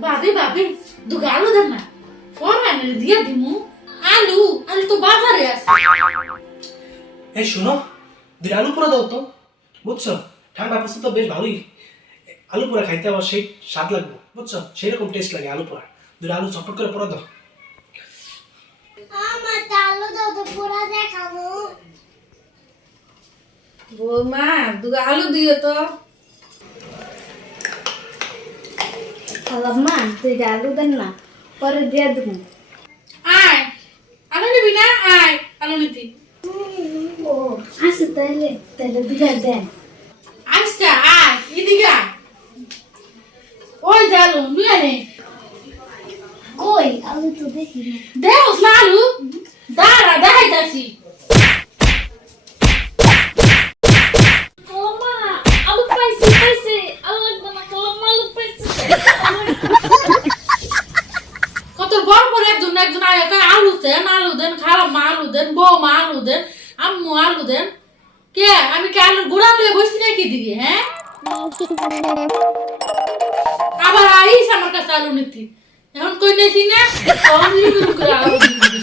ভাবি ভাবি দুগা আলু দেন না ফরানে দিয়ে দিমু আলু আলু তো বাজারে আছে এই শোনো, দুই আলু পোড়া দাও তো, বুঝছো? ঠান্ডা পড়ছে তো বেশ ভালোই। আলু পোড়া খাইতে আবার সেই স্বাদ লাগবে, বুঝছো? সেই রকম টেস্ট লাগে আলু পোড়া। দুই আলু চটপট করে পোড়া দাও। আমার তালু দাও তো পুরা দেখাবো। বৌমা দুগা আলু দিও তো খালাম্মা তুই আলু দেন না, পরে দিয়ে দেবো। আয় আলু নিবি না আয় আলু নিতি ও আচ্ছা, তাহলে তাহলে দুটা দেন। আচ্ছা আয় এদিকে আয় ওই যে আলু নিয়ে নে কই আলু তো দেখি না। দেওস না আলু দাঁড়া দেখাইতাছি খালাম্মা আলু পাইছি পাইছি, আলু লাগবে না খালাম্মা, আলু পাইছি। কত বড় বড় একজন একজন আয় কয় আলু দেন খালাম্মা আলু দেন বৌমা আলু দেন আম্মু আলু দেন কে আমি কি আলুর গোড়া লয়ে বসছি নাকি দিদি হ্যাঁ আবার আইস আমার কাছে আলু নিতি এখন কই নেছি না তখন করে আলু দিবি